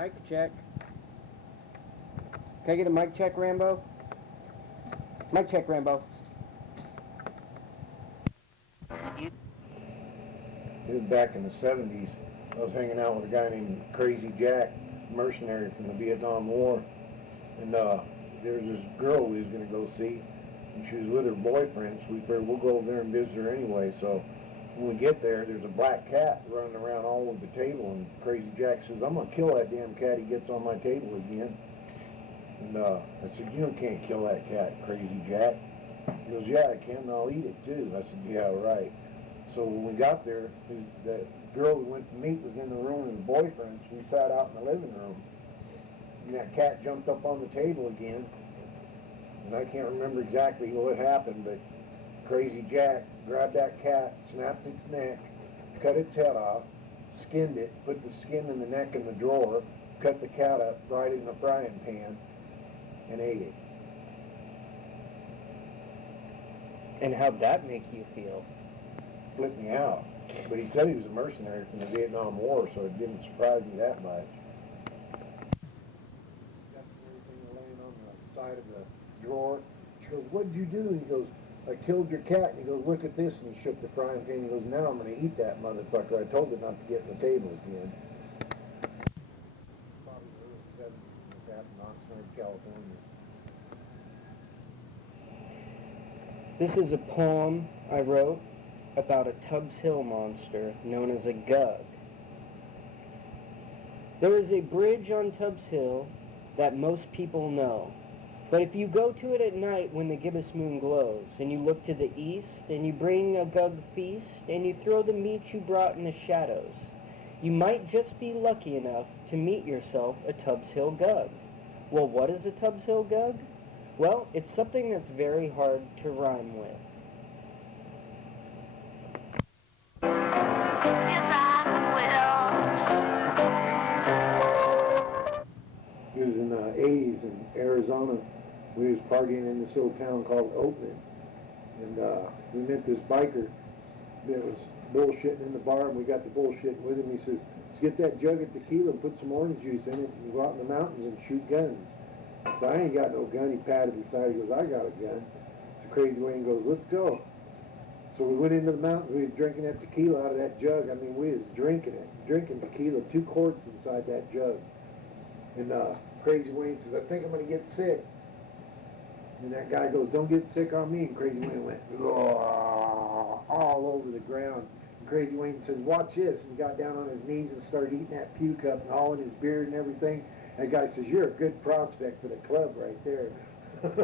Mic check. Can I get a mic check, Rambo? Mic check, Rambo. It was back in the 70s. I was hanging out with a guy named Crazy Jack, mercenary from the Vietnam War. And there was this girl we was going to go see, and she was with her boyfriend, so we figured we'll go over there and visit her anyway. So when we get there, there's a black cat running around all over the table, and Crazy Jack says, I'm going to kill that damn cat. He gets on my table again. And I said, you can't kill that cat, Crazy Jack. He goes, yeah, I can, and I'll eat it too. I said, yeah, right. So when we got there, the girl we went to meet was in the room with her boyfriend, so we sat out in the living room. And that cat jumped up on the table again. And I can't remember exactly what happened, but Crazy Jack grabbed that cat, snapped its neck, cut its head off, skinned it, put the skin and the neck in the drawer, cut the cat up, fried it in a frying pan, and ate it. And how'd that make you feel? Flipped me out. But he said he was a mercenary from the Vietnam War, so it didn't surprise me that much. Got everything laying on the side of the drawer. She goes, what'd you do? And he goes, I killed your cat. And he goes, look at this. And he shook the frying pan. He goes, now I'm going to eat that motherfucker. I told it not to get in the table again. Probably the early 70s when this happened in Oxnard, California. This is a poem I wrote about a Tubbs Hill monster known as a Gug. There is a bridge on Tubbs Hill that most people know. But if you go to it at night when the gibbous moon glows, and you look to the east, and you bring a Gug feast, and you throw the meat you brought in the shadows, you might just be lucky enough to meet yourself a Tubbs Hill Gug. Well, what is a Tubbs Hill Gug? Well, it's something that's very hard to rhyme with. It was in the 80s in Arizona. We was partying in this little town called Oakland. And we met this biker that was bullshitting in the bar, and we got to bullshitting with him. He says, let's get that jug of tequila and put some orange juice in it and go out in the mountains and shoot guns. So I ain't got no gun. He patted his side. He goes, I got a gun. It's a crazy way. He goes, let's go. So we went into the mountains. We was drinking that tequila out of that jug. I mean, we was drinking it, drinking tequila, 2 quarts inside that jug. And Crazy Wayne says, I think I'm going to get sick. And that guy goes, don't get sick on me. And Crazy Wayne went, all over the ground. And Crazy Wayne says, watch this. And he got down on his knees and started eating that puke up and all in his beard and everything. And the guy says, you're a good prospect for the club right there. We're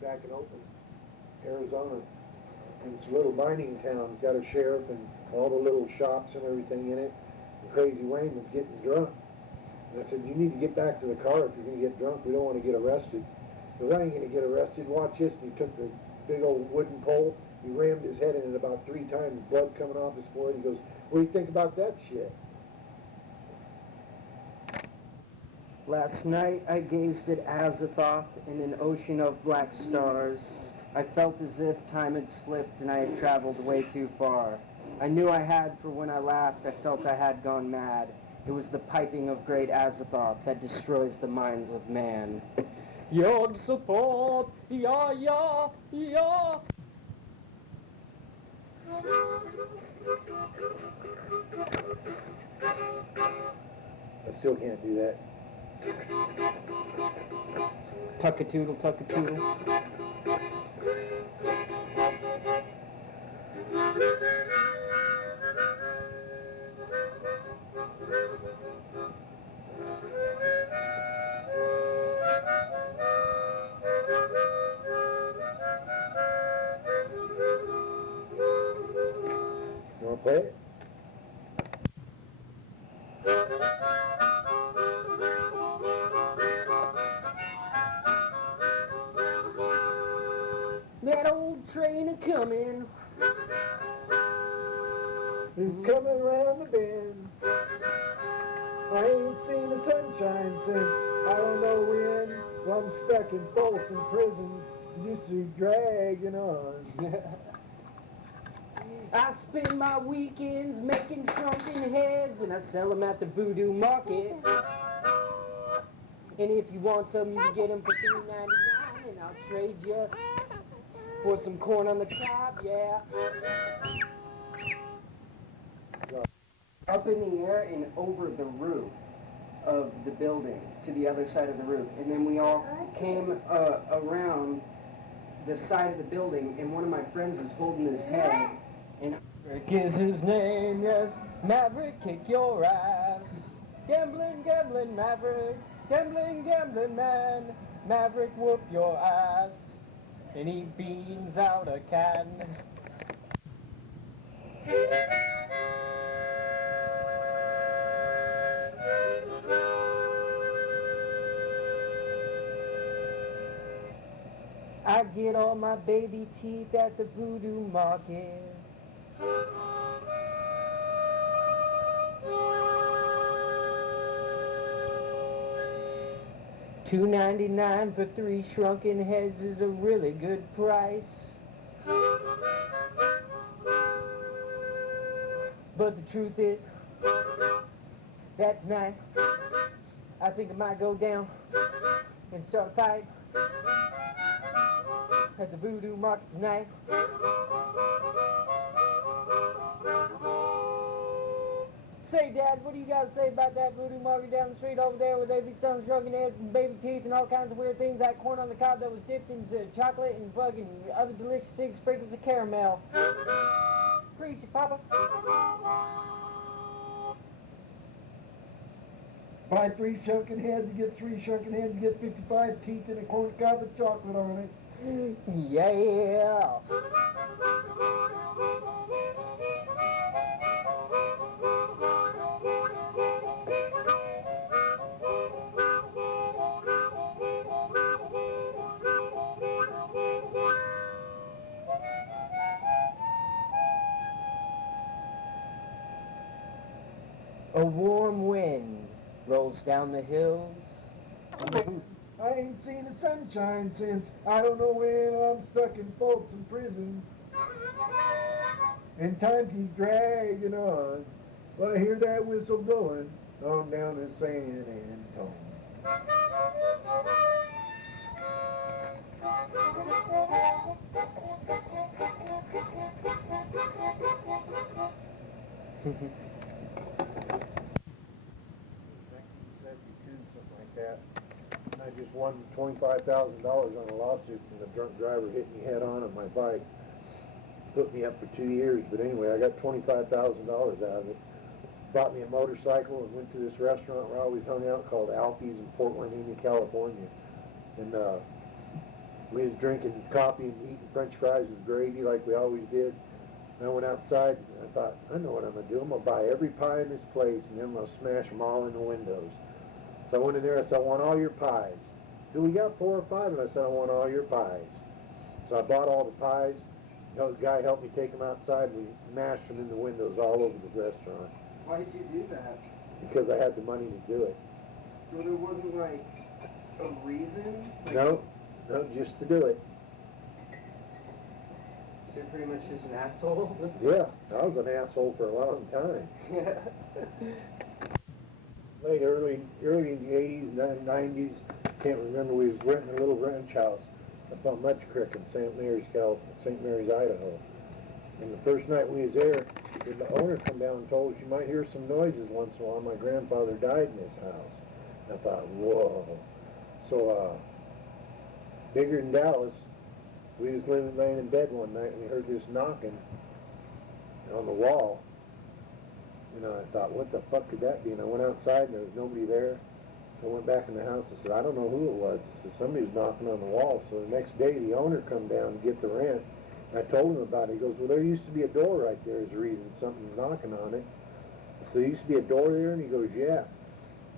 back in Oakland, Arizona. And it's a little mining town. It's got a sheriff and all the little shops and everything in it. And Crazy Wayne was getting drunk. And I said, you need to get back to the car if you're going to get drunk. We don't want to get arrested. He goes, I ain't going to get arrested. Watch this. And he took the big old wooden pole. He rammed his head in it about 3 times, blood coming off his forehead. He goes, what do you think about that shit? Last night I gazed at Azathoth in an ocean of black stars. I felt as if time had slipped and I had traveled way too far. I knew I had, for when I laughed, I felt I had gone mad. It was the piping of great Azathoth that destroys the minds of man. Yog-Sothoth, ya, ya, ya. I still can't do that. Tuck-a-toodle, tuck-a-toodle. You want to play it? That old train a-comin'. He's coming around the bend. I ain't seen the sunshine since I don't know when. Well, I'm stuck in Folsom Prison, used to dragging on. I spend my weekends making shrunken I sell them at the Voodoo Market. And if you want some, you can get them for $3.99, and I'll trade you for some corn on the cob, yeah. Up in the air and over the roof of the building to the other side of the roof. And then we all came around the side of the building, and one of my friends is holding his head, and Maverick is his name, yes, Maverick, kick your ass. Gambling, gambling, Maverick, gambling, gambling, man, Maverick, whoop your ass, and he beans out a can. I get all my baby teeth at the Voodoo Market. $2.99 for 3 shrunken heads is a really good price. But the truth is, that tonight, I think I might go down and start a fight at the Voodoo Market tonight. Say, Dad, what do you got to say about that Voodoo Market down the street over there where they be selling shrunken heads and baby teeth and all kinds of weird things like corn on the cob that was dipped into chocolate and fucking other delicious things, sprinkles of caramel? Preach it, Papa. Buy 3 shrunken heads, you get 3 shrunken heads, you get 55 teeth and a corn cob with chocolate on it. Yeah. A warm wind rolls down the hills. I ain't seen the sunshine since I don't know when I'm stuck in Folsom Prison. And time keeps dragging on. Well, I hear that whistle blowing on down to San Antonio. Something like that. And I just won $25,000 on a lawsuit from the drunk driver hitting me head on my bike. Put me up for 2 years, but anyway, I got $25,000 out of it. Bought me a motorcycle and went to this restaurant where I always hung out called Alfie's in Port Hueneme, California. And we was drinking coffee and eating French fries with gravy like we always did. And I went outside and I thought, I know what I'm going to do. I'm going to buy every pie in this place and then I'm going to smash them all in the windows. So I went in there, I said, I want all your pies. So we got 4 or 5, and I said, I want all your pies. So I bought all the pies. The guy helped me take them outside, and we mashed them in the windows all over the restaurant. Why did you do that? Because I had the money to do it. So there wasn't, like, a reason? Like, No, just to do it. So you're pretty much just an asshole? Yeah, I was an asshole for a long time. Early in the 80s, 90s, can't remember, we was renting a little ranch house up on Mudge Creek in St. Mary's, Idaho. And the first night we was there, the owner come down and told us you might hear some noises once in a while. My grandfather died in this house. And I thought, whoa. So, bigger than Dallas, we was laying in bed one night and we heard this knocking on the wall. And I thought, what the fuck could that be? And I went outside and there was nobody there. So I went back in the house and said, I don't know who it was. So somebody was knocking on the wall. So the next day the owner come down to get the rent. I told him about it. He goes, well, there used to be a door right there as a reason something was knocking on it. So there used to be a door there? And he goes, yeah.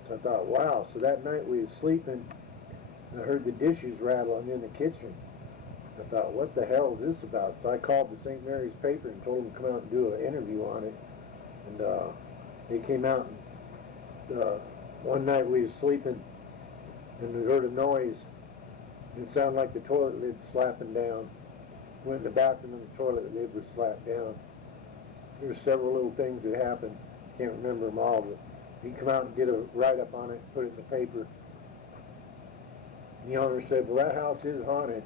So I thought, wow. So that night we was sleeping and I heard the dishes rattling in the kitchen. I thought, what the hell is this about? So I called the St. Mary's paper and told them to come out and do an interview on it. And they came out and one night we was sleeping and we heard a noise. It sounded like the toilet lid slapping down. Went in the bathroom and the toilet lid was slapped down. There were several little things that happened. can't remember them all, but he come out and did a write-up on it, put it in the paper. And the owner said, well, that house is haunted.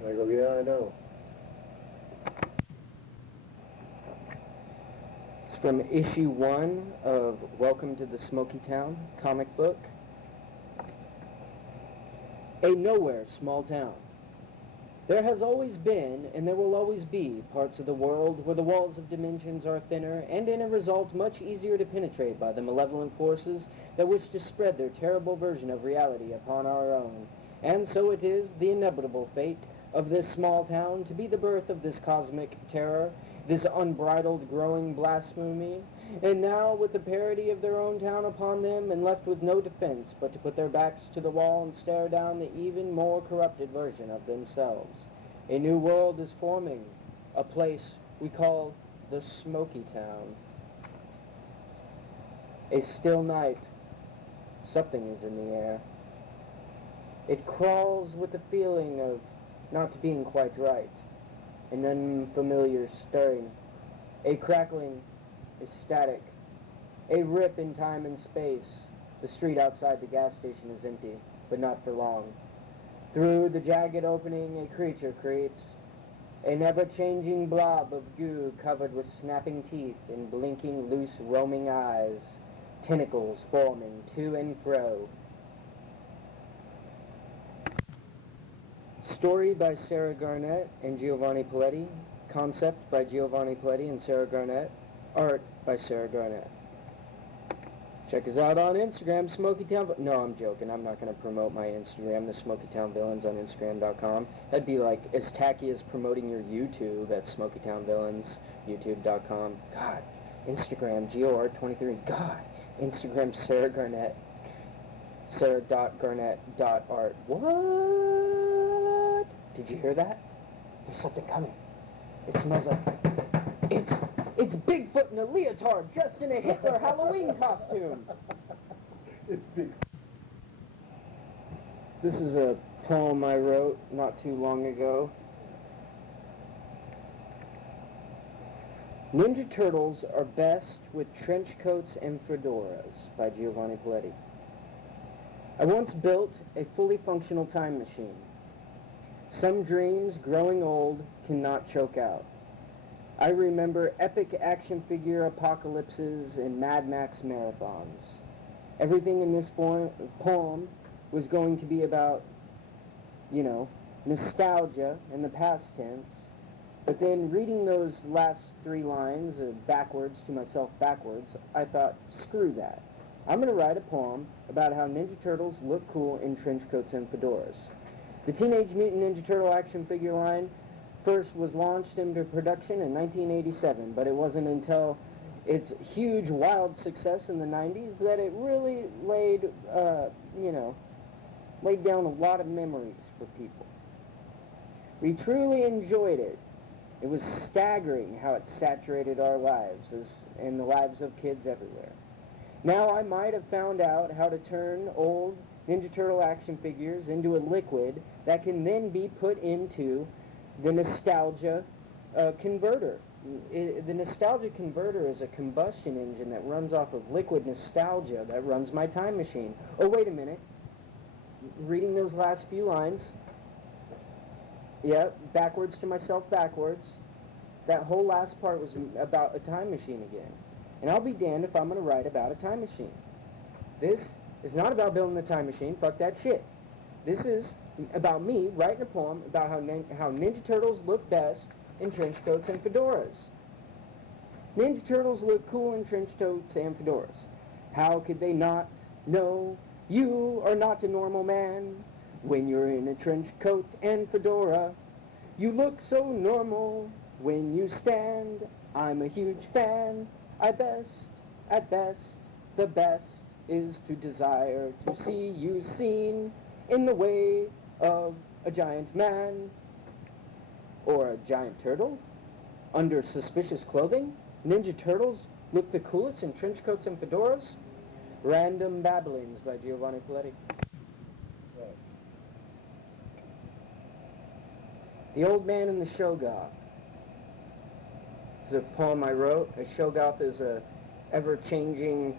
And I go, yeah, I know. It's from issue 1 of Welcome to the Smoky Town comic book. A nowhere small town. There has always been, and there will always be, parts of the world where the walls of dimensions are thinner, and in a result much easier to penetrate by the malevolent forces that wish to spread their terrible version of reality upon our own. And so it is the inevitable fate of this small town to be the birth of this cosmic terror, this unbridled growing blasphemy, and now with the parody of their own town upon them, and left with no defense but to put their backs to the wall and stare down the even more corrupted version of themselves. A new world is forming, a place we call the Smoky Town. A still night, something is in the air. It crawls with the feeling of not being quite right, an unfamiliar stirring, a crackling, a static, a rip in time and space. The street outside the gas station is empty, but not for long. Through the jagged opening, a creature creeps, an ever-changing blob of goo covered with snapping teeth and blinking, loose, roaming eyes, tentacles forming to and fro. Story by Sarah Garnett and Giovanni Paletti. Concept by Giovanni Paletti and Sarah Garnett. Art by Sarah Garnett. Check us out on Instagram, Smoky Town... No, I'm joking. I'm not going to promote my Instagram, the Smoky Town Villains on Instagram.com. That'd be like as tacky as promoting your YouTube at Smoky Town Villains, YouTube.com. God, Instagram, GOR23. God, Instagram, Sarah Garnett. Sarah.garnett.art. What? Did you hear that? There's something coming. It smells like... It's Bigfoot in a leotard dressed in a Hitler Halloween costume. It's big. This is a poem I wrote not too long ago. Ninja Turtles are best with trench coats and fedoras by Giovanni Paletti. I once built a fully functional time machine. Some dreams, growing old, cannot choke out. I remember epic action figure apocalypses and Mad Max marathons. Everything in this poem was going to be about, nostalgia in the past tense. But then reading those last 3 lines backwards to myself backwards, I thought, screw that. I'm going to write a poem about how Ninja Turtles look cool in trench coats and fedoras. The Teenage Mutant Ninja Turtle action figure line first was launched into production in 1987, but it wasn't until its huge, wild success in the 90s that it really laid down a lot of memories for people. We truly enjoyed it. It was staggering how it saturated our lives and the lives of kids everywhere. Now I might have found out how to turn old Ninja Turtle action figures into a liquid that can then be put into the nostalgia converter. The nostalgia converter is a combustion engine that runs off of liquid nostalgia that runs my time machine. Oh, wait a minute. Reading those last few lines. Yeah, backwards to myself backwards. That whole last part was about a time machine again. And I'll be damned if I'm going to write about a time machine. This is not about building a time machine. Fuck that shit. This is about me writing a poem about how Ninja Turtles look best in trench coats and fedoras. Ninja Turtles look cool in trench coats and fedoras. How could they not know you are not a normal man when you're in a trench coat and fedora? You look so normal when you stand. I'm a huge fan. At best, the best is to desire to see you seen in the way of a giant man or a giant turtle under suspicious clothing. Ninja Turtles look the coolest in trench coats and fedoras. Random Babblings by Giovanni Paletti. The Old Man and the Shoggoth. This is a poem I wrote. A Shoggoth is a ever-changing,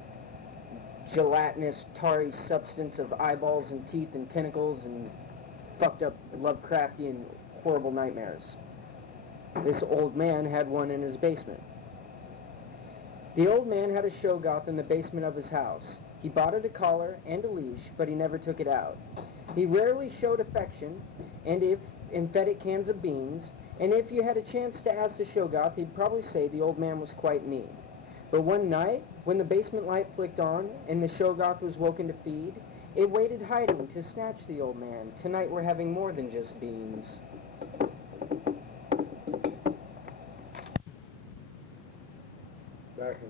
gelatinous, tarry substance of eyeballs and teeth and tentacles and fucked up Lovecraftian horrible nightmares. This old man had one in his basement. The old man had a Shoggoth in the basement of his house. He bought it a collar and a leash, but he never took it out. He rarely showed affection, and fed it cans of beans, and if you had a chance to ask the Shoggoth, he'd probably say the old man was quite mean. But one night, when the basement light flicked on, and the Shoggoth was woken to feed, it waited hiding to snatch the old man. Tonight we're having more than just beans. Back in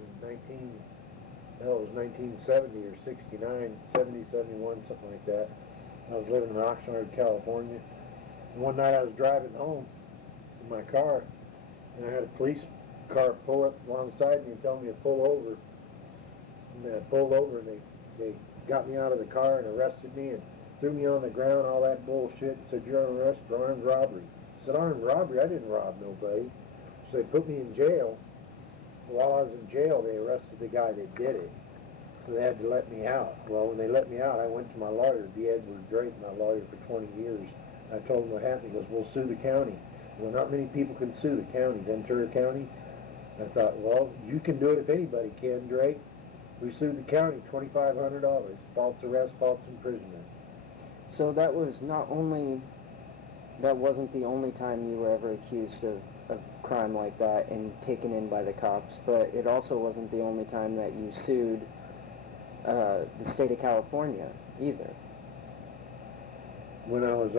1970 or 69, 70, 71, something like that. I was living in Oxnard, California. And one night I was driving home in my car, and I had a police car pull up alongside me and tell me to pull over. And I pulled over, and they got me out of the car and arrested me and threw me on the ground, all that bullshit, and said, "You're under arrest for armed robbery." I said, "Armed robbery? I didn't rob nobody." So they put me in jail. While I was in jail, they arrested the guy that did it. So they had to let me out. Well, when they let me out, I went to my lawyer, D. Edward Drake, my lawyer for 20 years. I told him what happened. He goes, "We'll sue the county." Well, not many people can sue the county, Ventura County. I thought, well, you can do it if anybody can, Drake. We sued the county, $2,500. False arrest, false imprisonment. So that wasn't the only time you were ever accused of crime like that and taken in by the cops, but it also wasn't the only time that you sued the state of California either. When I was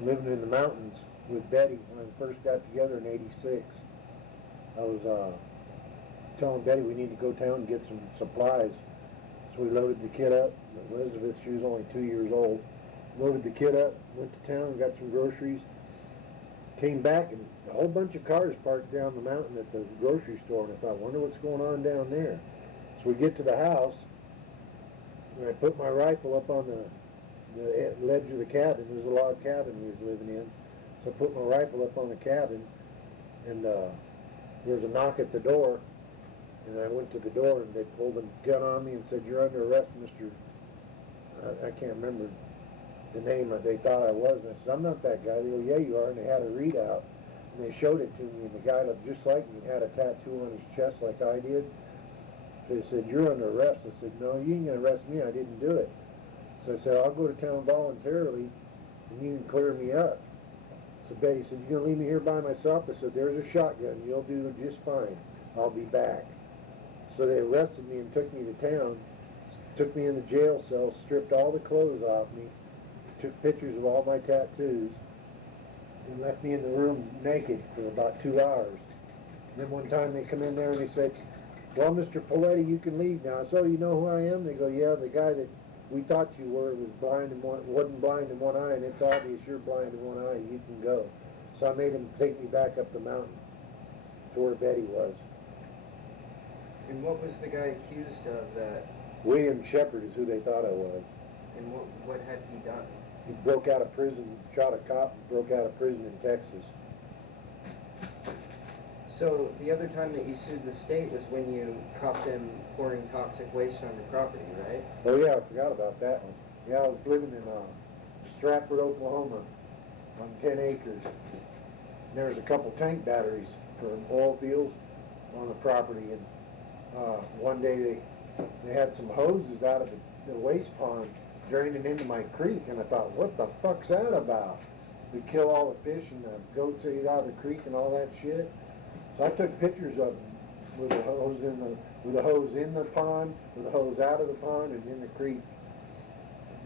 living in the mountains with Betty, when we first got together in '86, I was telling Betty we need to go down and get some supplies. So we loaded the kid up. Elizabeth, she was only 2 years old. Loaded the kid up, went to town and got some groceries. Came back, and a whole bunch of cars parked down the mountain at the grocery store, and I thought, wonder what's going on down there. So we get to the house, and I put my rifle up on the ledge of the cabin. There was a log cabin we was living in. So I put my rifle up on the cabin, and there was a knock at the door, and I went to the door, and they pulled a gun on me and said, "You're under arrest, Mr." I can't remember the name that they thought I was. And I said, "I'm not that guy." They go, "Yeah, you are." And they had a readout, and they showed it to me, and the guy looked just like me, had a tattoo on his chest like I did. So they said, "You're under arrest." I said, "No, you ain't going to arrest me. I didn't do it." So I said, "I'll go to town voluntarily, and you can clear me up." So Betty said, "You going to leave me here by myself?" I said, "There's a shotgun. You'll do just fine. I'll be back." So they arrested me and took me to town, took me in the jail cell, stripped all the clothes off me, took pictures of all my tattoos, and left me in the room naked for about 2 hours. And then one time they come in there and they said, "Well, Mr. Poletti, you can leave now." So you know who I am? They go, "Yeah, the guy that we thought you were wasn't blind in one eye, and it's obvious you're blind in one eye. You can go." So I made him take me back up the mountain to where Betty was. And what was the guy accused of that? William Shepard is who they thought I was. And what had he done? He broke out of prison, shot a cop, and broke out of prison in Texas. So the other time that you sued the state was when you caught them pouring toxic waste on your property, right? Oh yeah, I forgot about that one. Yeah, I was living in Stratford, Oklahoma, on 10 acres. And there was a couple tank batteries for oil fields on the property, and one day they had some hoses out of the waste pond draining into my creek, and I thought, what the fuck's that about? We kill all the fish and the goats that eat out of the creek and all that shit. So I took pictures of them with the hose in the pond, with the hose out of the pond and in the creek,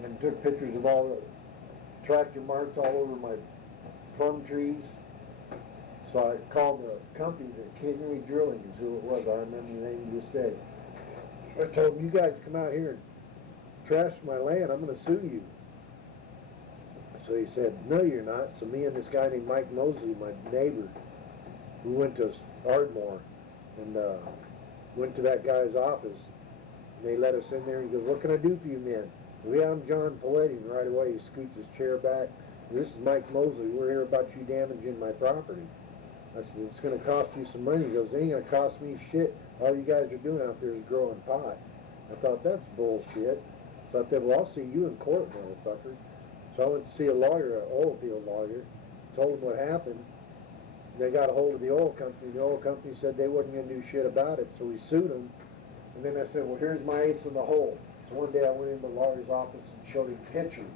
and took pictures of all the tractor marks all over my plum trees. So I called the company, the Henry Drilling is who it was. I remember the name to this day. I told them, "You guys come out here and trash my land, I'm going to sue you." So he said, "No, you're not." So me and this guy named Mike Mosley, my neighbor, we went to Ardmore and went to that guy's office. And they let us in there, and he goes, "What can I do for you men?" "Yeah, I'm John Poletti." And right away he scoots his chair back. "This is Mike Mosley. We're here about you damaging my property." I said, it's going to cost you some money. He goes, it ain't going to cost me shit. All you guys are doing out there is growing pot. I thought, that's bullshit. So I said, well, I'll see you in court, motherfucker. So I went to see a lawyer, an oil field lawyer, told him what happened. They got a hold of the oil company. The oil company said they wasn't going to do shit about it, so we sued them. And then I said, well, here's my ace in the hole. So one day I went into the lawyer's office and showed him pictures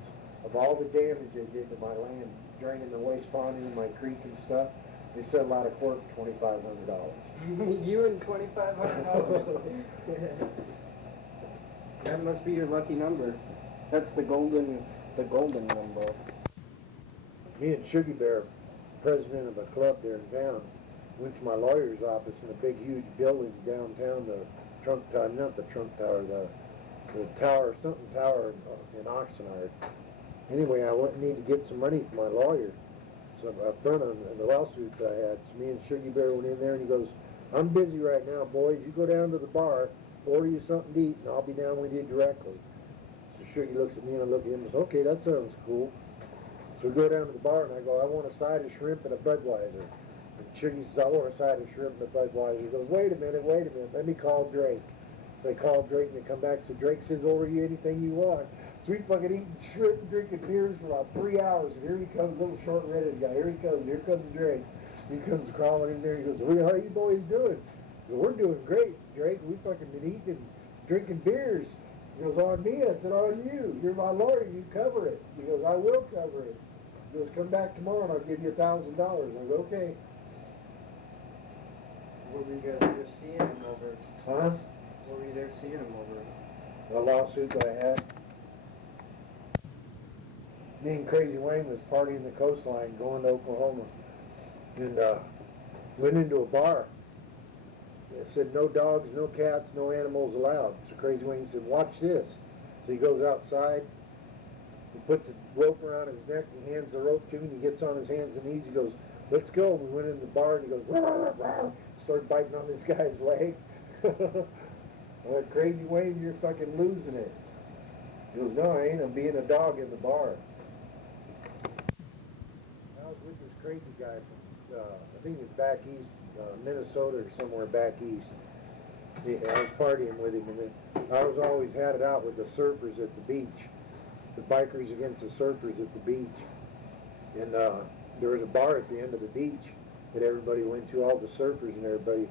of all the damage they did to my land, draining the waste pond into my creek and stuff. They settled out of court for $2,500. You and $2,500. That must be your lucky number. That's the golden number. Me and Sugar Bear, president of a club there in town, went to my lawyer's office in a big, huge building downtown, the Trump Tower, not the Trump Tower, the tower, something tower in Oxnard. Anyway, I went and need to get some money from my lawyer, so up front on the lawsuit that I had. So me and Sugar Bear went in there, and he goes, I'm busy right now, boys. You go down to the bar, order you something to eat, and I'll be down with you directly. So Sugar looks at me, and I look at him and says, okay, that sounds cool. So we go down to the bar, and I go, I want a side of shrimp and a Budweiser. And Sugar says, I want a side of shrimp and a Budweiser. He goes, wait a minute, let me call Drake. So they call Drake, and they come back, so Drake says, order you anything you want. So we fucking eating shrimp and drinking beers for about 3 hours, and here he comes, little short-redheaded guy. Here comes Drake. He comes crawling in there, he goes, well, how you boys doing? He goes, we're doing great, Drake. We fucking been eating and drinking beers. He goes, on me? I said, on you. You're my lawyer, you cover it. He goes, I will cover it. He goes, come back tomorrow and I'll give you $1,000. I go, okay. What were you guys there seeing him over? Huh? What were you there seeing him over? The lawsuit that I had. Me and Crazy Wayne was partying the coastline going to Oklahoma. And went into a bar. It said no dogs, no cats, no animals allowed. So Crazy Wayne said, watch this. So he goes outside. He puts a rope around his neck and hands the rope to him. He gets on his hands and knees. He goes, let's go. We went in the bar and he goes, rah, rah, rah. Started biting on this guy's leg. I went, Crazy Wayne, you're fucking losing it. He goes, no, I ain't. I'm being a dog in the bar. I was with this crazy guy from, I think it's back east, Minnesota or somewhere back east. I was partying with him, and then I was always had it out with the surfers at the beach, the bikers against the surfers at the beach. And there was a bar at the end of the beach that everybody went to, all the surfers and everybody.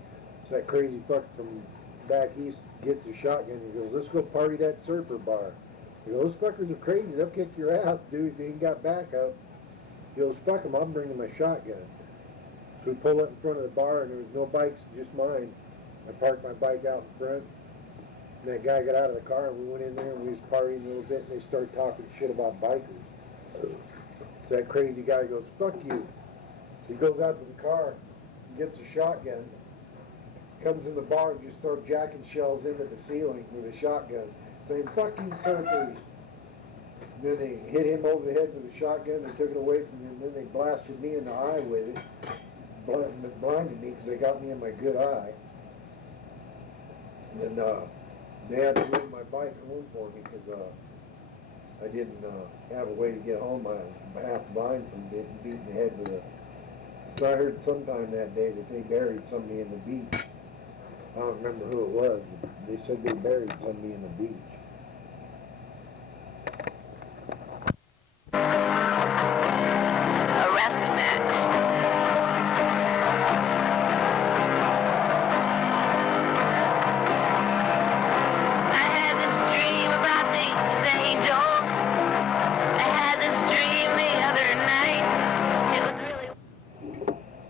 So that crazy fuck from back east gets a shotgun and he goes, let's go party that surfer bar. He goes, those fuckers are crazy, they'll kick your ass, dude, if you ain't got backup. He goes, fuck them, I'm bringing my shotgun. So we pull up in front of the bar and there was no bikes, just mine. I parked my bike out in front. And that guy got out of the car and we went in there and we was partying a little bit and they started talking shit about bikers. So that crazy guy goes, fuck you. So he goes out to the car and gets a shotgun, comes in the bar and just starts jacking shells into the ceiling with a shotgun, saying, fuck you surfers. And then they hit him over the head with a shotgun and took it away from him. Then they blasted me in the eye with it, blinded me because they got me in my good eye. And then they had to move my bike home for me because I didn't have a way to get home. I was half blind from being beaten the head with a... So I heard sometime that day that they buried somebody in the beach. I don't remember who it was, but they said they buried somebody in the beach.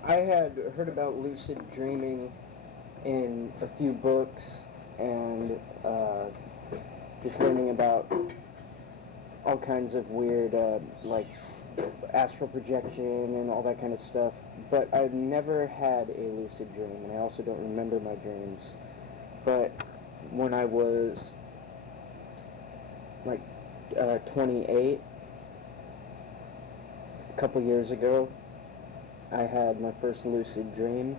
I had heard about lucid dreaming in a few books and just learning about all kinds of weird, like astral projection and all that kind of stuff. But I've never had a lucid dream, and I also don't remember my dreams. But when I was like 28, a couple years ago, I had my first lucid dream,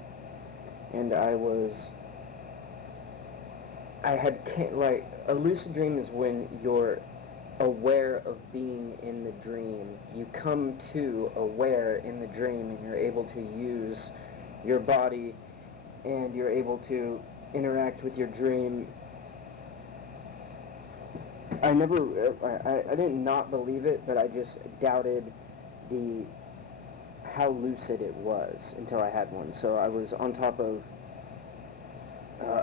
and a lucid dream is when you're aware of being in the dream. You come to aware in the dream, and you're able to use your body and you're able to interact with your dream. I didn't not believe it, but I just doubted how lucid it was until I had one. So I was on top of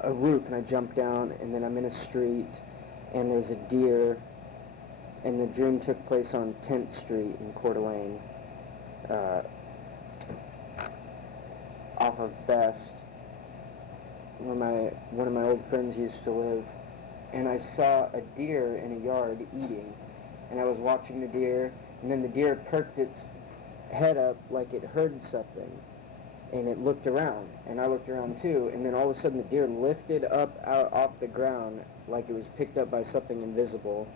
a roof and I jumped down, and then I'm in a street and there's a deer, and the dream took place on 10th Street in Coeur d'Alene, off of Best, where one of my old friends used to live. And I saw a deer in a yard eating, and I was watching the deer, and then the deer perked its head up like it heard something, and it looked around, and I looked around too, and then all of a sudden the deer lifted up out off the ground like it was picked up by something invisible,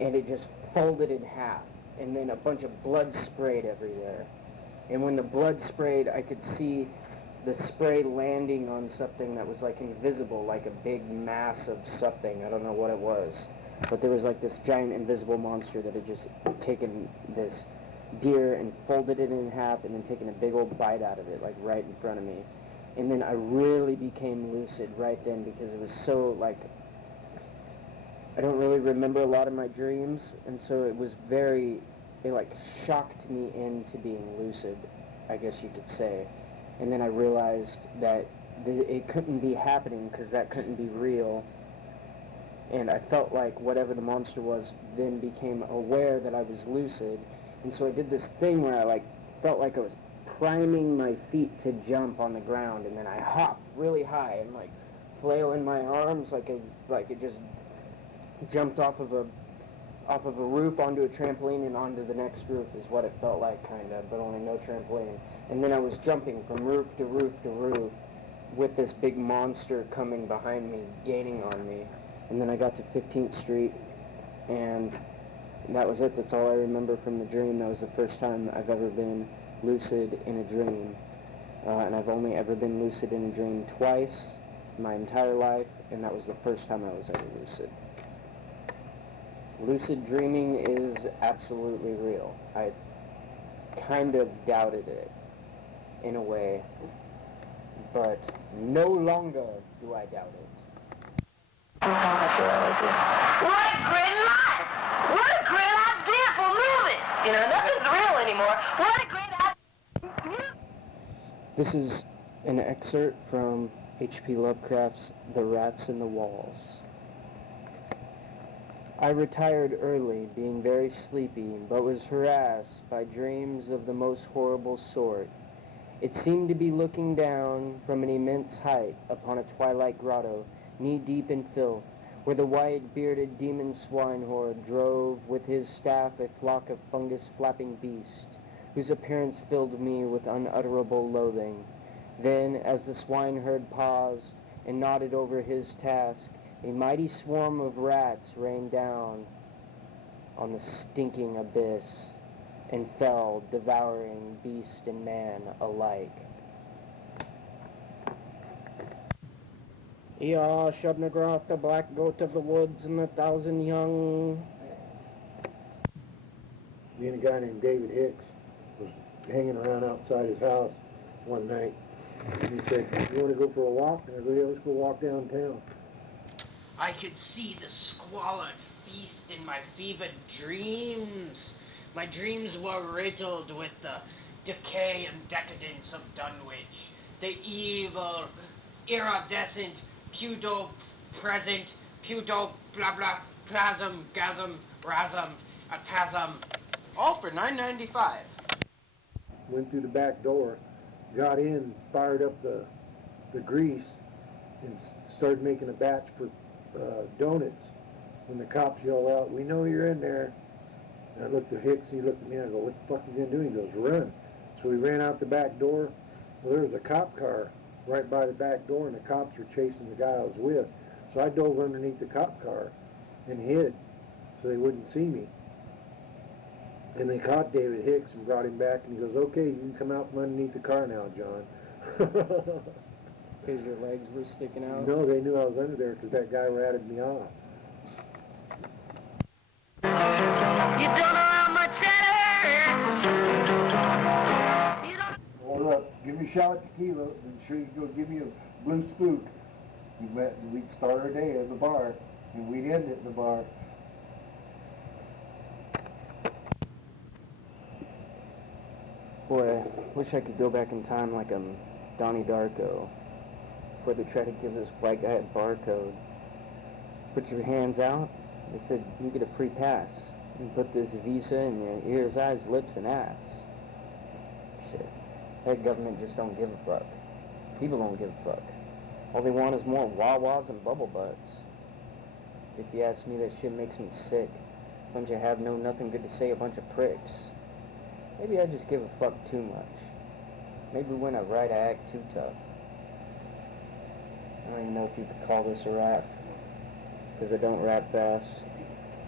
and it just folded in half, and then a bunch of blood sprayed everywhere. And when the blood sprayed, I could see the spray landing on something that was like invisible, like a big mass of something. I don't know what it was, but there was like this giant invisible monster that had just taken this deer and folded it in half and then taken a big old bite out of it, like right in front of me. And then I really became lucid right then, because it was so like, I don't really remember a lot of my dreams, and so it like shocked me into being lucid, I guess you could say. And then I realized that it couldn't be happening because that couldn't be real. And I felt like whatever the monster was then became aware that I was lucid. And so I did this thing where I like felt like I was priming my feet to jump on the ground, and then I hopped really high and like flailing my arms like it just jumped off of a roof onto a trampoline and onto the next roof is what it felt like, kind of, but only no trampoline. And then I was jumping from roof to roof to roof with this big monster coming behind me, gaining on me. And then I got to 15th Street, and that was it. That's all I remember from the dream. That was the first time I've ever been lucid in a dream. And I've only ever been lucid in a dream twice my entire life, and that was the first time I was ever lucid. Lucid dreaming is absolutely real. I kind of doubted it in a way, but no longer do I doubt it. What a great life! What a great idea for movies! You know, nothing's real anymore. What a great idea! This is an excerpt from H.P. Lovecraft's The Rats in the Walls. I retired early, being very sleepy, but was harassed by dreams of the most horrible sort. It seemed to be looking down from an immense height upon a twilight grotto, knee-deep in filth, where the white-bearded demon swinehorde drove with his staff a flock of fungus-flapping beasts, whose appearance filled me with unutterable loathing. Then, as the swineherd paused and nodded over his task, a mighty swarm of rats rained down on the stinking abyss and fell, devouring beast and man alike. Ya Shubnagroth, the black goat of the woods, and the thousand young. Me and a guy named David Hicks was hanging around outside his house one night. He said, "You want to go for a walk?" And I go, "Yeah, let's go walk downtown." I could see the squalid feast in my fevered dreams. My dreams were riddled with the decay and decadence of Dunwich, the evil, iridescent, pseudo-present, pseudo-blah-blah, plasm, rasm, atasm, all for $9.95. Went through the back door, got in, fired up the grease, and started making a batch for donuts. When the cops yelled out, "We know you're in there." And I looked at Hicks, he looked at me, and I go, "What the fuck are you going to do?" He goes, "Run." So we ran out the back door. Well, there was a cop car right by the back door, and the cops were chasing the guy I was with. So I dove underneath the cop car and hid so they wouldn't see me. And they caught David Hicks and brought him back, and he goes, "Okay, you can come out from underneath the car now, John." Because your legs were sticking out? No, they knew I was under there because that guy ratted me off. You don't know how much that hurts. You don't... Hold up. give me a shot of tequila, and sure you go give me a blue spook. We'd start our day at the bar, and we'd end it in the bar. Boy, I wish I could go back in time like I'm Donnie Darko, before they try to give this white guy a barcode. Put your hands out, they said you get a free pass. And put this visa in your ears, eyes, lips, and ass. Shit. That government just don't give a fuck. People don't give a fuck. All they want is more wah-wahs and bubble butts. If you ask me, that shit makes me sick. Bunch of have no nothing good to say, a bunch of pricks. Maybe I just give a fuck too much. Maybe when I write, I act too tough. I don't even know if you could call this a rap, because I don't rap fast.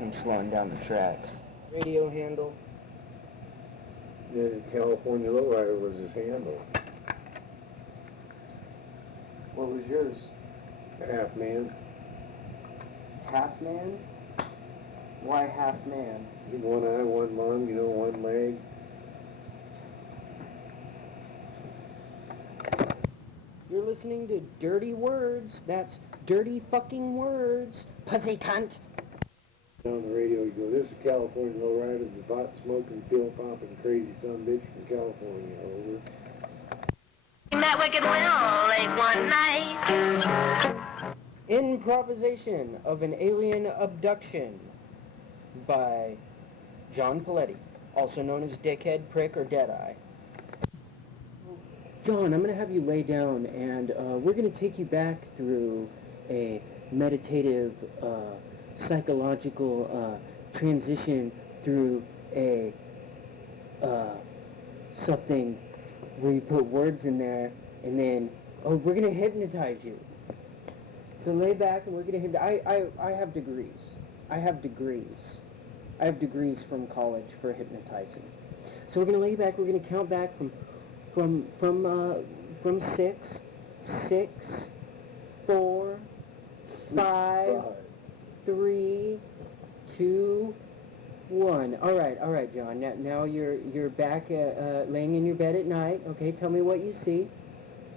I'm slowing down the tracks. Radio handle. The California Lowrider was his handle. What was yours? Half man. Half man? Why half man? One eye, one lung, one leg. You're listening to Dirty Words. That's dirty fucking words. Pussy cunt. On the radio, you go, this is California Lowrider, the pot smoking, pill popping, crazy son of a bitch from California. Over. That wicked will late one night. Improvisation of an alien abduction by John Paletti, also known as Dickhead, Prick, or Deadeye. John, I'm going to have you lay down, and we're going to take you back through a meditative, psychological transition through a something where you put words in there, and then, we're going to hypnotize you. So lay back, and we're going to hypnotize. I have degrees. I have degrees from college for hypnotizing. So we're going to lay back. We're going to count back from 6, 4, 5, 3, 2, 1. All right, John. Now you're back laying in your bed at night. Okay, tell me what you see.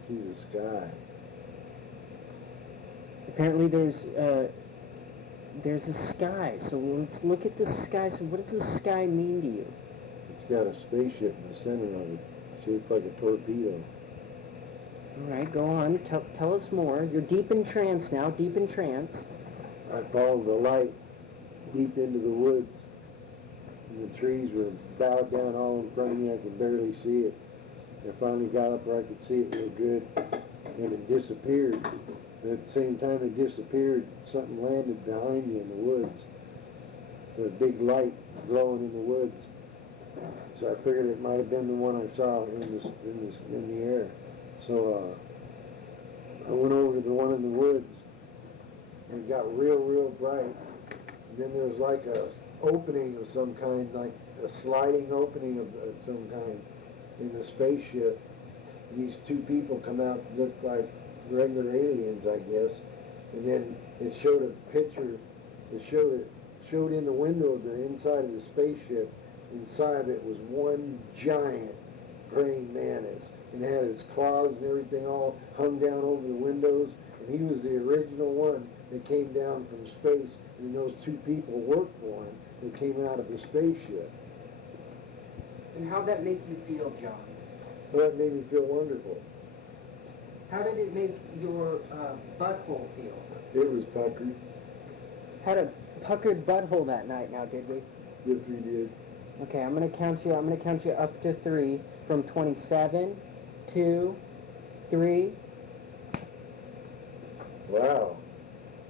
See the sky. Apparently there's a sky. So let's look at the sky. So what does the sky mean to you? It's got a spaceship in the center of it, shaped like a torpedo. All right, go on. Tell us more. You're deep in trance now. Deep in trance. I followed the light deep into the woods, and the trees were bowed down all in front of me. I could barely see it. I finally got up where I could see it real good, and it disappeared. And at the same time it disappeared, something landed behind me in the woods. So a big light glowing in the woods. So I figured it might have been the one I saw in the air. So I went over to the one in the woods, and it got real bright. And then there was like a opening of some kind, like a sliding opening of some kind in the spaceship. And these two people come out, looked like regular aliens, I guess. And then it showed a picture. It showed in the window of the inside of the spaceship. Inside of it was one giant praying mantis, and had his claws and everything all hung down over the windows. And he was the original one that came down from space, and those two people worked for him that came out of the spaceship. And how'd that make you feel, John? Well, that made me feel wonderful. How did it make your butthole feel? It was puckered. Had a puckered butthole that night now, did we? Yes, we did. Okay, I'm gonna count you up to 3 from 27, 2, 3. Wow.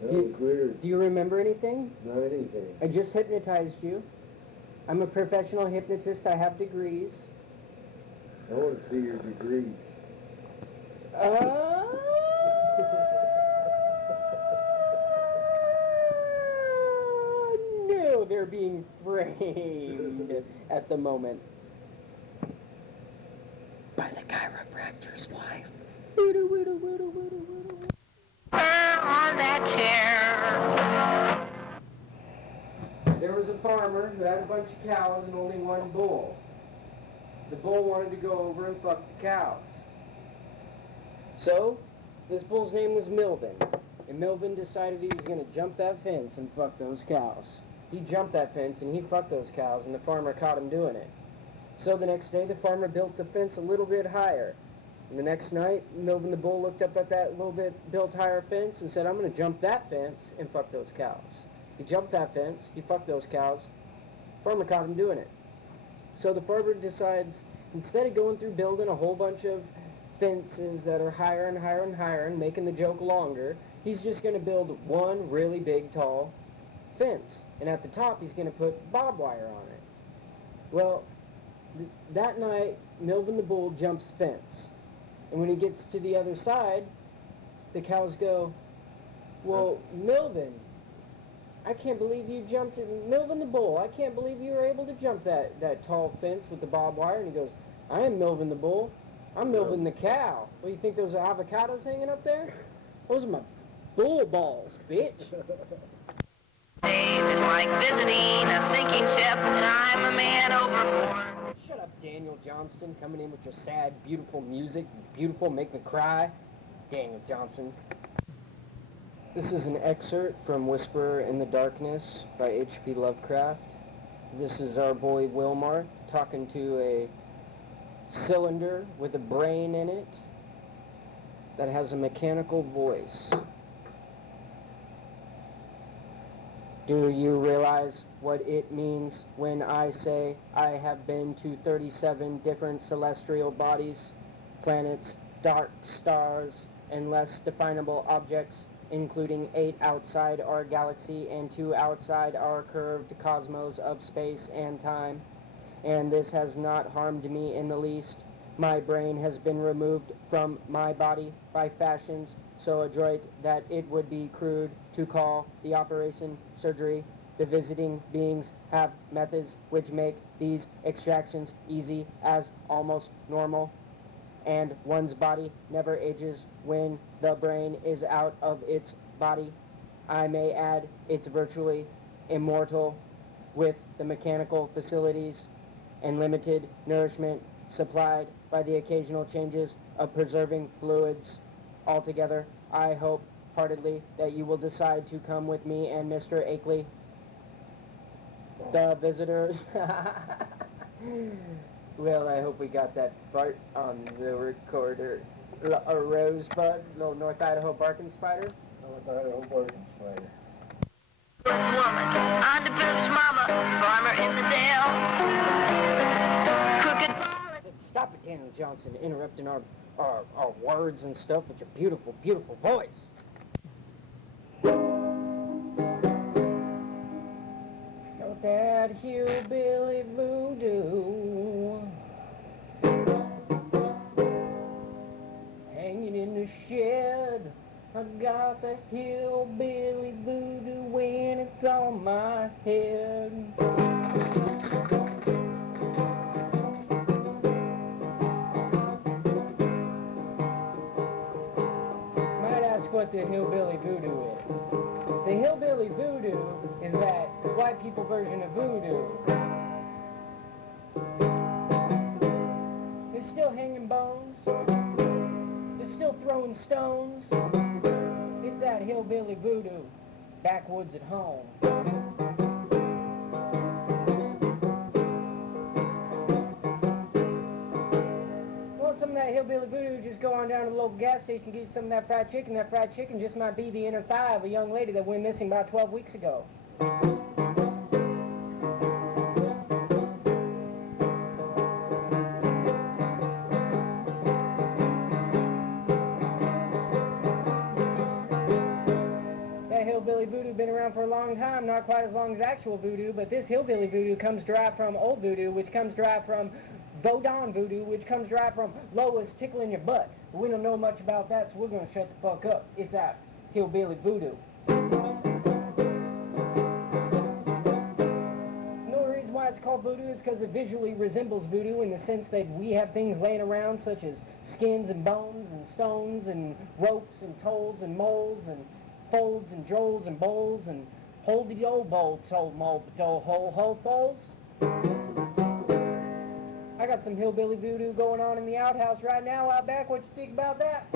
That was weird. Do you remember anything? Not anything. I just hypnotized you. I'm a professional hypnotist. I have degrees. I want to see your degrees. No, they're being framed at the moment by the chiropractor's wife. On that chair. There was a farmer who had a bunch of cows and only one bull. The bull wanted to go over and fuck the cows. So, this bull's name was Milvin. And Milvin decided he was going to jump that fence and fuck those cows. He jumped that fence and he fucked those cows, and the farmer caught him doing it. So the next day, the farmer built the fence a little bit higher. And the next night, Milvin the bull looked up at that little bit built higher fence and said, I'm going to jump that fence and fuck those cows. He jumped that fence, he fucked those cows. Farmer caught him doing it. So the farmer decides, instead of going through building a whole bunch of fences that are higher and higher and higher and making the joke longer, he's just going to build one really big, tall fence. And at the top, he's going to put barbed wire on it. Well, that night, Milvin the bull jumps the fence. And when he gets to the other side, the cows go, well, Milvin, I can't believe you jumped it. Milvin the bull, I can't believe you were able to jump that tall fence with the barbed wire. And he goes, I am Milvin the bull. I'm Milvin the cow. Well, you think those are avocados hanging up there? Those are my bull balls, bitch. It's like visiting a sinking ship, and I'm a man overboard. Shut up, Daniel Johnston, coming in with your sad, beautiful music. Beautiful, make me cry. Daniel Johnston. This is an excerpt from Whisperer in the Darkness by H.P. Lovecraft. This is our boy Wilmarth talking to a cylinder with a brain in it that has a mechanical voice. Do you realize what it means when I say I have been to 37 different celestial bodies, planets, dark stars, and less definable objects, including 8 outside our galaxy and 2 outside our curved cosmos of space and time? And this has not harmed me in the least. My brain has been removed from my body by fashions so adroit that it would be crude to call the operation surgery. The visiting beings have methods which make these extractions easy as almost normal. And one's body never ages when the brain is out of its body. I may add, it's virtually immortal with the mechanical facilities and limited nourishment supplied by the occasional changes of preserving fluids. Altogether, I hope heartedly that you will decide to come with me and Mr. Akeley. The visitors. Well, I hope we got that fart on the recorder. A rosebud, little North Idaho barking spider. North Idaho barking spider. Woman, I'm the village mama, farmer in the dale. Crooked I said, stop it, Daniel Johnson, interrupting our words and stuff with your beautiful, beautiful voice. Got that hillbilly voodoo hanging in the shed. I got the hillbilly voodoo when it's on my head. Might ask what the hillbilly voodoo is. The hillbilly voodoo is that white people version of voodoo. They're still hanging bones. They're still throwing stones. It's that hillbilly voodoo, backwoods at home. Want some of that hillbilly voodoo, just go on down to the local gas station, get some of that fried chicken. That fried chicken just might be the inner thigh of a young lady that went missing about 12 weeks ago. Hillbilly voodoo been around for a long time, not quite as long as actual voodoo, but this hillbilly voodoo comes derived from old voodoo, which comes derived from Vodon voodoo, which comes derived from Lois tickling your butt. We don't know much about that, so we're going to shut the fuck up. It's out. Hillbilly voodoo. No reason why it's called voodoo is because it visually resembles voodoo in the sense that we have things laying around such as skins and bones and stones and ropes and tolls and moles and folds and drolls and bowls and holdy old bowls, old mold, whole bowls. I got some hillbilly voodoo going on in the outhouse right now out back. What you think about that?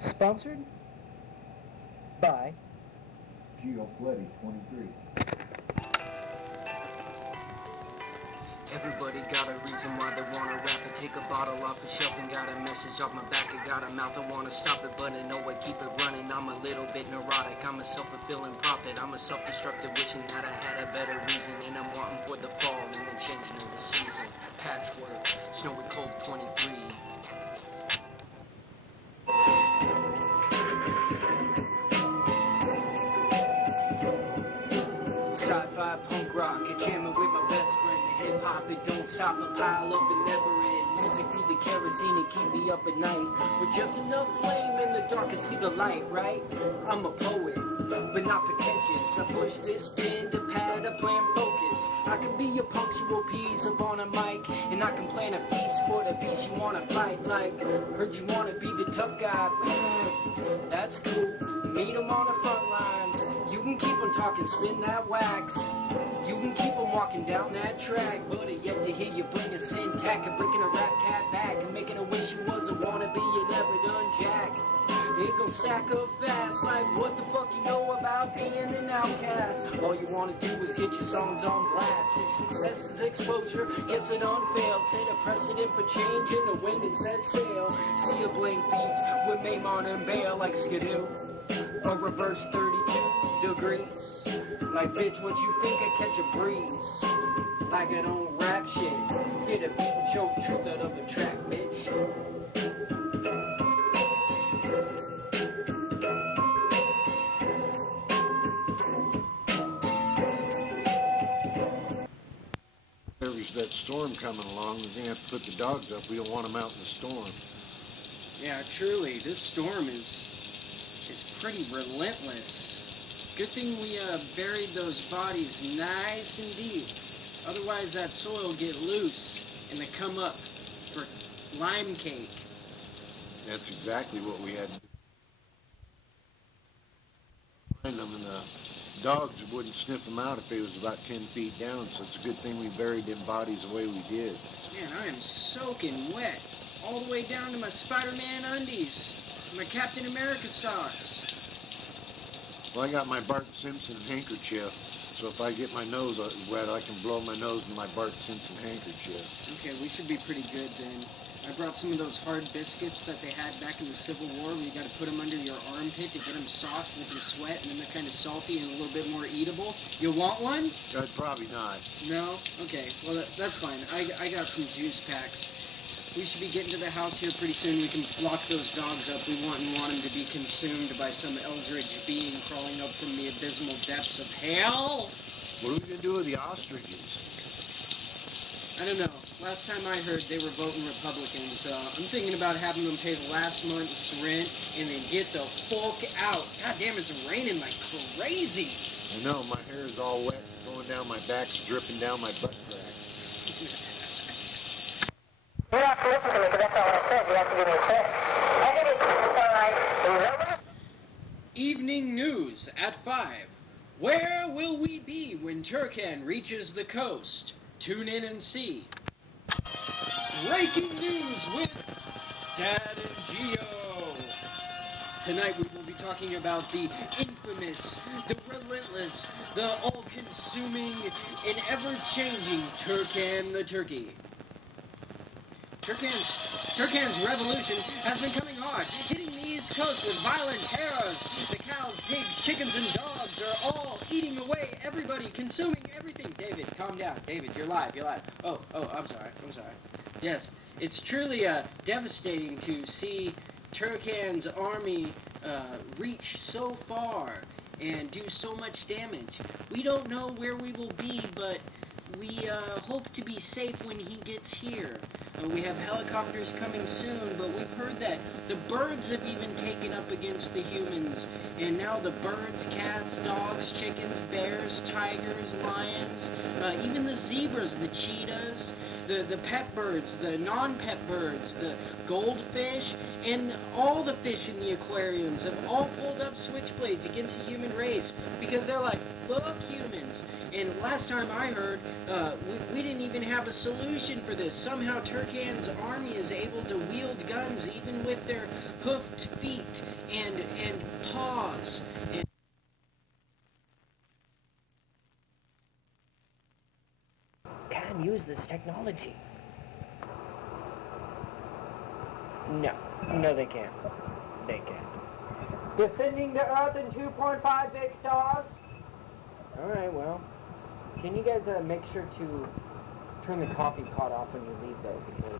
Sponsored by Gio Fletty, 23. Everybody got a reason why they wanna rap it. Take a bottle off the shelf and got a message off my back. I got a mouth I wanna stop it, but I know I keep it running. I'm a little bit neurotic, I'm a self-fulfilling prophet. I'm a self-destructive wishing that I had a better reason. And I'm wanting for the fall and the changing of the season. Patchwork, snowy cold 23. Sci-fi punk rock, a jamming with my best friend. Hip hop, it don't stop, a pile up and never end. Music through the kerosene and keep me up at night. With just enough flame in the dark to see the light, right? I'm a poet, but not pretentious. I push this pen to pad a plan focus. I can be a punctual piece up on a mic, and I can plan a feast for the beast you wanna fight. Like, heard you wanna be the tough guy. That's cool. Meet 'em on the front lines. You can keep on talking, spin that wax. You can keep on walking down that track, but I yet to hear you bring a syntax and breaking a rap cat back and making a wish you was a wannabe you never done jack. It gon' stack up fast, like what the fuck you know about being an outcast? All you wanna do is get your songs on blast. If success is exposure, yes it unfailed. Set a precedent for change in the wind and set sail. See a blank beats with Maymon and Bale like Skidoo. Or reverse 32 degrees. Like, bitch, what you think I catch a breeze? Like I don't rap shit. Get a beat and choke truth out of a track, bitch. There's that storm coming along. We're going to have to put the dogs up. We don't want them out in the storm. Yeah, truly, this storm is pretty relentless. Good thing we buried those bodies nice and deep. Otherwise that soil will get loose and they come up for lime cake. That's exactly what we had to do. Find them, and the dogs wouldn't sniff them out if they was about 10 feet down, so it's a good thing we buried them bodies the way we did. Man, I am soaking wet all the way down to my Spider-Man undies, my Captain America socks. Well, I got my Bart Simpson handkerchief, so if I get my nose wet, I can blow my nose in my Bart Simpson handkerchief. Okay, we should be pretty good then. I brought some of those hard biscuits that they had back in the Civil War where you got to put them under your armpit to get them soft with your sweat, and then they're kind of salty and a little bit more eatable. You want one? Probably not. No? Okay, well that's fine. I got some juice packs. We should be getting to the house here pretty soon. We can lock those dogs up. We want them to be consumed by some eldritch being crawling up from the abysmal depths of hell. What are we going to do with the ostriches? I don't know. Last time I heard, they were voting Republican, so I'm thinking about having them pay the last month's rent and then get the fuck out. God damn, it's raining like crazy. I know, my hair is all wet, going down my back, dripping down my butt crack. You have to listen to me, because that's all I said. You have to give me a check. I did it. It's all right. Evening news at 5. Where will we be when Turkan reaches the coast? Tune in and see. Breaking news with Dad and Gio. Tonight we will be talking about the infamous, the relentless, the all-consuming, and ever-changing Turkan the Turkey. Turkan's revolution has been coming hard, hitting the East Coast with violent terrors. The cows, pigs, chickens, and dogs are all eating away everybody, consuming everything. David, calm down. David, you're live. Oh, I'm sorry. Yes, it's truly devastating to see Turkan's army reach so far and do so much damage. We don't know where we will be, but we hope to be safe when he gets here. We have helicopters coming soon, but we've heard that the birds have even taken up against the humans. And now the birds, cats, dogs, chickens, bears, tigers, lions, even the zebras, the cheetahs, the pet birds, the non-pet birds, the goldfish, and all the fish in the aquariums have all pulled up switchblades against the human race because they're like, fuck humans. And last time I heard, We didn't even have a solution for this. Somehow Turkan's army is able to wield guns even with their hoofed feet and paws. And can use this technology. No, they can't. They can't. Descending to Earth in 2.5 big stars. Alright, well, can you guys make sure to turn the coffee pot off when you leave, though, because